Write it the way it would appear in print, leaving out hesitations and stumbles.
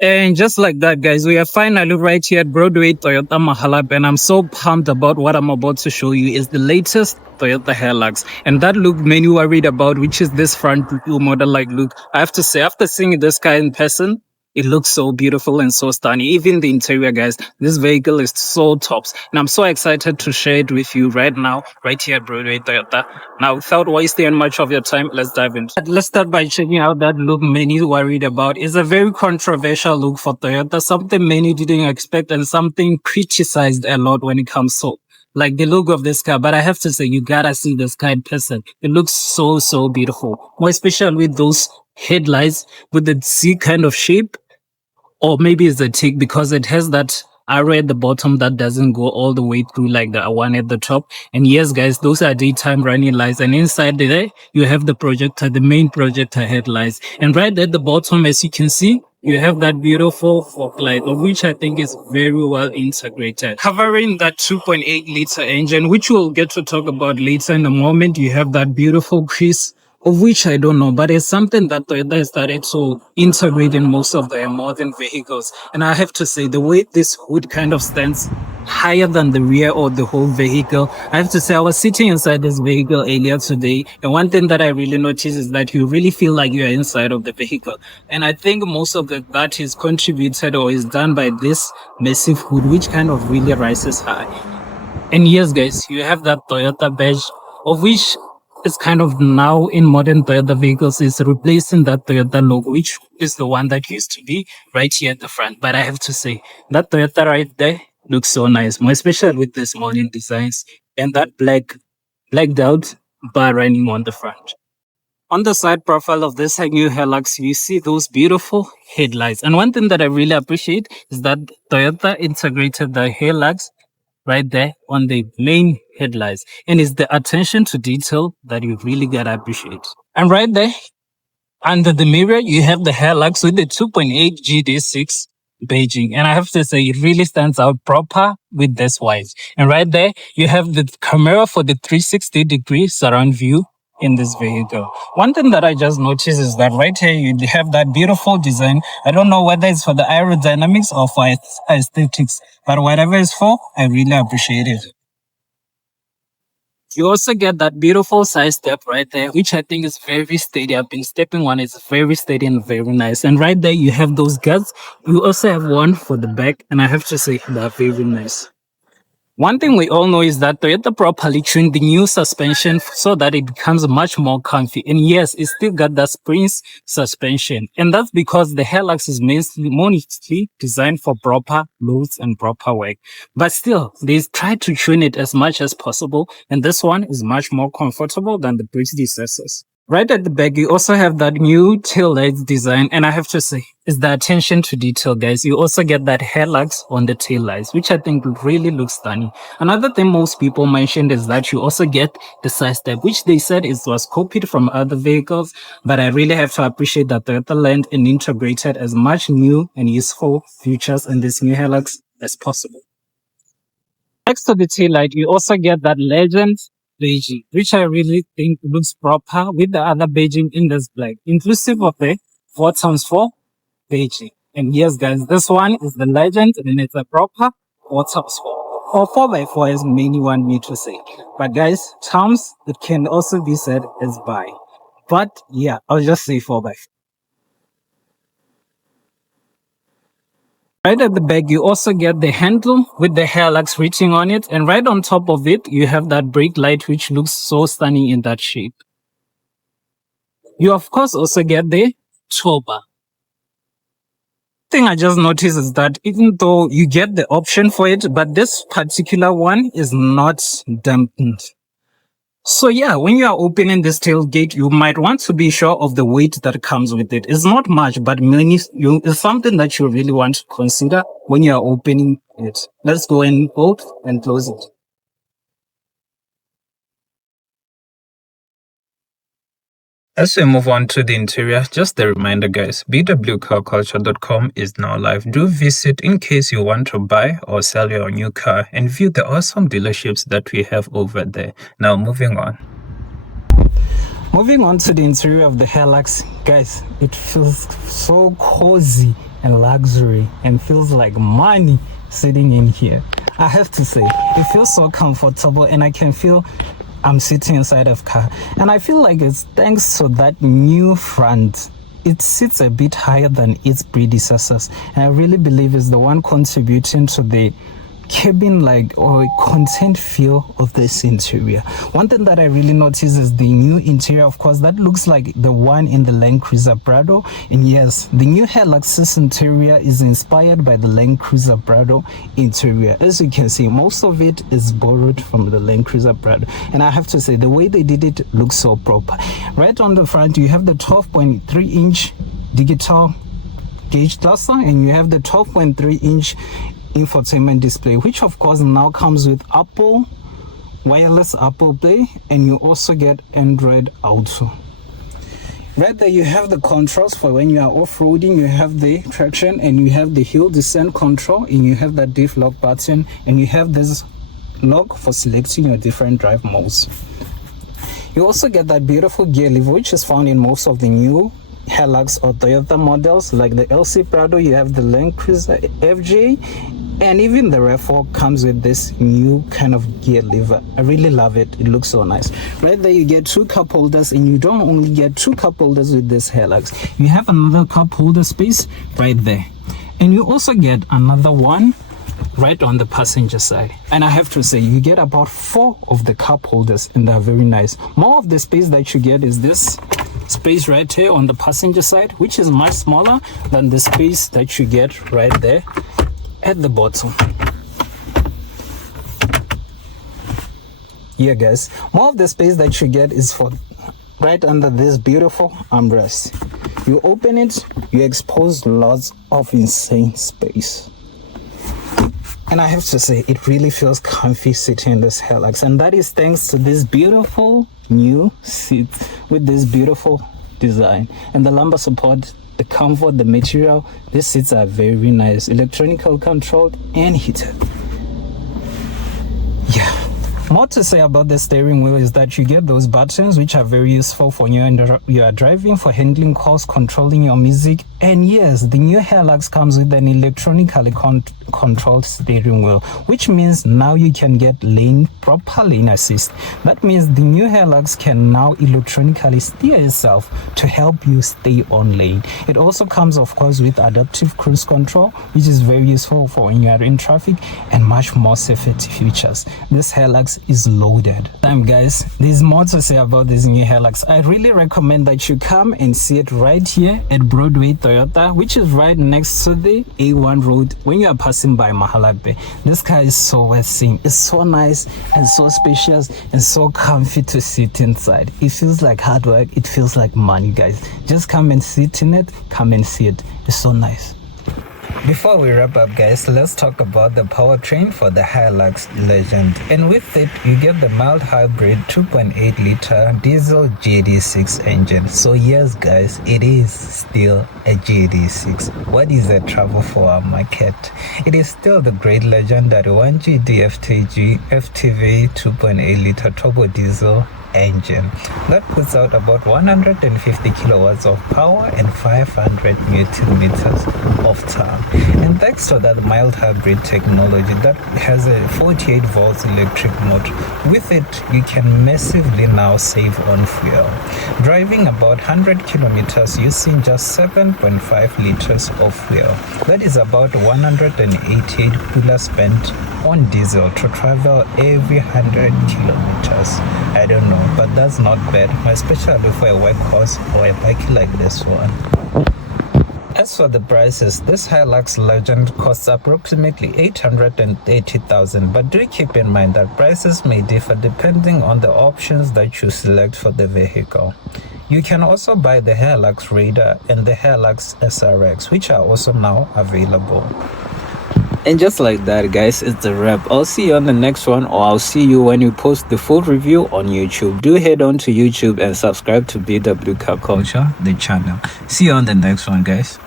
And just like that, guys, we are finally right here at Broadway Toyota Mahalab, and I'm so pumped about what I'm about to show you is the latest Toyota Hilux. And that look many worried about, which is this front view model-like look. I have to say, after seeing this car in person, it looks so beautiful and so stunning. Even the interior, guys, this vehicle is so tops. And I'm so excited to share it with you right now, right here at Broadway Toyota. Now, without wasting much of your time, let's dive in. Let's start by checking out that look many worried about. It's a very controversial look for Toyota, something many didn't expect and something criticized a lot when it comes to like the look of this car. But I have to say, you gotta see this car in person. It looks so beautiful, more especially with those headlights with the C kind of shape, or maybe it's a tick because it has that arrow at the bottom that doesn't go all the way through like the one at the top. And yes, guys, those are daytime running lights. And inside there, you have the projector, the main projector headlights. And right at the bottom, as you can see, you have that beautiful fog light, of which I think is very well integrated. Covering that 2.8 liter engine, which we'll get to talk about later in a moment, you have that beautiful crease, of which I don't know, but it's something that Toyota has started to integrate in most of their modern vehicles. And I have to say, the way this hood kind of stands higher than the rear or the whole vehicle, I have to say, I was sitting inside this vehicle earlier today, and one thing that I really noticed is that you really feel like you're inside of the vehicle. And I think most of that is contributed or is done by this massive hood, which kind of really rises high. And yes, guys, you have that Toyota badge, of which is kind of now in modern Toyota vehicles is replacing that Toyota logo, which is the one that used to be right here at the front. But I have to say, that Toyota right there looks so nice, more especially with the modern designs and that blacked out bar running on the front. On the side profile of this new Hilux, you see those beautiful headlights. And one thing that I really appreciate is that Toyota integrated the Hilux right there on the main headlights, and it's the attention to detail that you really gotta appreciate. And right there under the mirror, you have the Hilux with the 2.8 GD6 Beijing, and I have to say it really stands out proper with this white. And right there, you have the camera for the 360-degree surround view in this vehicle. One thing that I just noticed is that right here you have that beautiful design. I don't know whether it's for the aerodynamics or for aesthetics, but whatever it's for, I really appreciate it. You also get that beautiful side step right there, which I think is very steady. I've been stepping one, it's very steady and very nice. And right there, you have those guards. You also have one for the back, and I have to say they're very nice. One thing we all know is that Toyota properly tuned the new suspension so that it becomes much more comfy. And yes, it still got that springs suspension. And that's because the Hilux is mostly designed for proper loads and proper work. But still, they try to tune it as much as possible. And this one is much more comfortable than the predecessors. Right at the back, you also have that new tail lights design, and I have to say, it's the attention to detail, guys. You also get that Hilux on the tail lights, which I think really looks stunning. Another thing most people mentioned is that you also get the side step, which they said was copied from other vehicles, but I really have to appreciate that Toyota learned and integrated as much new and useful features in this new Hilux as possible. Next to the tail light, you also get that Legend Beijing, which I really think looks proper with the other Beijing in this black, inclusive of the 4x4 Beijing. And yes, guys, this one is the Legend, and it's a proper 4x4 or 4x4 as many want me to say. But guys, terms it can also be said as bi. But yeah, I'll just say 4x4. Right at the back, you also get the handle with the Hilux written on it. And right on top of it, you have that brake light, which looks so stunning in that shape. You, of course, also get the tow bar. Thing I just noticed is that even though you get the option for it, but this particular one is not dampened. So yeah, when you are opening this tailgate, you might want to be sure of the weight that comes with it. It's not much, but it's something that you really want to consider when you are opening it. Let's go and open and close it. As we move on to the interior, just a reminder, guys, bwcarculture.com is now live. Do visit in case you want to buy or sell your new car and view the awesome dealerships that we have over there. Now, moving on. Moving on to the interior of the Hilux, guys, it feels so cozy and luxury and feels like money sitting in here. I have to say, it feels so comfortable, and I can feel I'm sitting inside of car, and I feel like it's thanks to that new front. It sits a bit higher than its predecessors, and I really believe it's the one contributing to the cabin like or content feel of this interior. One thing that I really notice is the new interior, of course, that looks like the one in the Land Cruiser Prado. And yes, the new Hilux's interior is inspired by the Land Cruiser Prado interior. As you can see, most of it is borrowed from the Land Cruiser Prado, and I have to say the way they did it looks so proper. Right on the front you have the 12.3-inch digital gauge cluster, and you have the 12.3-inch infotainment display, which of course now comes with Apple wireless Apple Play, and you also get Android Auto. Right there you have the controls for when you are off-roading. You have the traction, and you have the hill descent control, and you have that diff lock button, and you have this lock for selecting your different drive modes. You also get that beautiful gear lever, which is found in most of the new Hilux or Toyota models. Like the LC Prado, you have the Land Cruiser FJ, and even the RAV4 comes with this new kind of gear lever. I really love it. It looks so nice. Right there you get 2 cup holders, and you don't only get 2 cup holders with this Hilux. You have another cup holder space right there, and you also get another one right on the passenger side. And I have to say, you get about 4 of the cup holders, and they're very nice. More of the space that you get is this space right here on the passenger side, which is much smaller than the space that you get right there at the bottom. Yeah guys, more of the space that you get is for right under this beautiful armrest. You open it, you expose lots of insane space. And I have to say, it really feels comfy sitting in this Hilux, and that is thanks to this beautiful new seat with this beautiful design and the lumbar support, the comfort, the material. These seats are very nice, electronically controlled and heated. Yeah. More to say about the steering wheel is that you get those buttons, which are very useful for you are driving, for handling calls, controlling your music. And yes, the new Hilux comes with an electronically controlled steering wheel, which means now you can get proper lane assist. That means the new Hilux can now electronically steer itself to help you stay on lane. It also comes, of course, with adaptive cruise control, which is very useful for when you are in traffic, and much more safety features. This Hilux is loaded. Guys, there's more to say about this new Hilux. I really recommend that you come and see it right here at Broadway Toyota, which is right next to the A1 road when you are passing by Mahalape. This car is so worth seeing. It's so nice and so spacious and so comfy to sit inside. It feels like hard work. It feels like money, guys. Just come and sit in it. Come and see it. It's so nice. Before we wrap up, guys, let's talk about the powertrain for the Hilux Legend. And with it, you get the mild hybrid 2.8 liter diesel GD6 engine. So yes, guys, it is still a GD6. What is the trouble for our market? It is still the great legendary 1GD FTG FTV 2.8 liter turbo diesel engine that puts out about 150 kilowatts of power and 500 newton meters of torque. And thanks to that mild hybrid technology that has a 48 volts electric motor, with it you can massively now save on fuel, driving about 100 kilometers using just 7.5 liters of fuel. That is about 188 cooler spent on diesel to travel every 100 kilometers. I don't know, but that's not bad, especially for a workhorse or a bike like this one. As for the prices, this Hilux Legend costs approximately 830,000, but do keep in mind that prices may differ depending on the options that you select for the vehicle. You can also buy the Hilux Raider and the Hilux SRX, which are also now available. And just like that, guys, it's a wrap. I'll see you on the next one, or I'll see you when you post the full review on YouTube. Do head on to YouTube and subscribe to BW Car Culture, the channel. See you on the next one, guys.